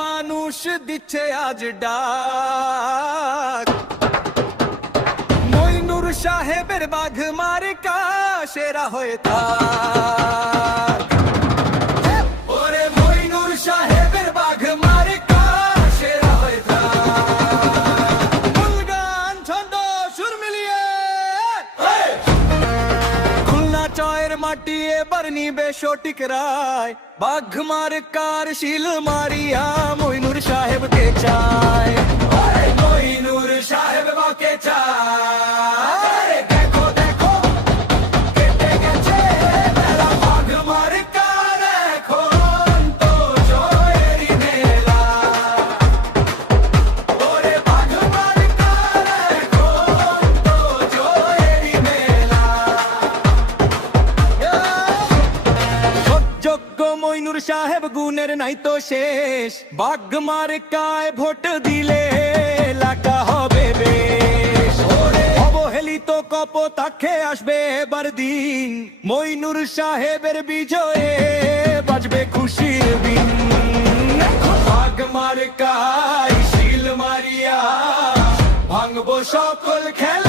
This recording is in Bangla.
মানুষ দিচ্ছে আজ ডাক। মইনুর সাহেবের বাঘ মার্কা সেরা হয়ে থাক। ওরে মইনুর সাহেবের বাঘ মার্কা সেরা হয়ে থাক। মূল গান ছন্দ সুর মিলিয়ে খুলনা চয়ের মাটি এবার নিবে সঠিক রায়। বাঘ মার্কার শিল মারিয়া মইনুর সাহেবকে চায়। মইনুর সাহেব বাকে চায়। দেখো দেখো কেটে গেছে মেলা, বাঘ মার্কার এখন তো জয়েরই মেলা। ওরে বাঘ মার্কার এখন তো জয়েরই মেলা। যোগ্য মইনুর সাহেব গুণের নাই তো শেষ। বাঘ মার্কায় ভোট দিলে এলাকা হবে বেশ। অবহেলিত কপোতাক্ষে আসবে এবার দিন। মইনুর সাহেবের বিজয়ে বাজবে খুশির দিন। বাঘ মার্কায় শিল মারিয়া ভাঙবো সকল খেলা।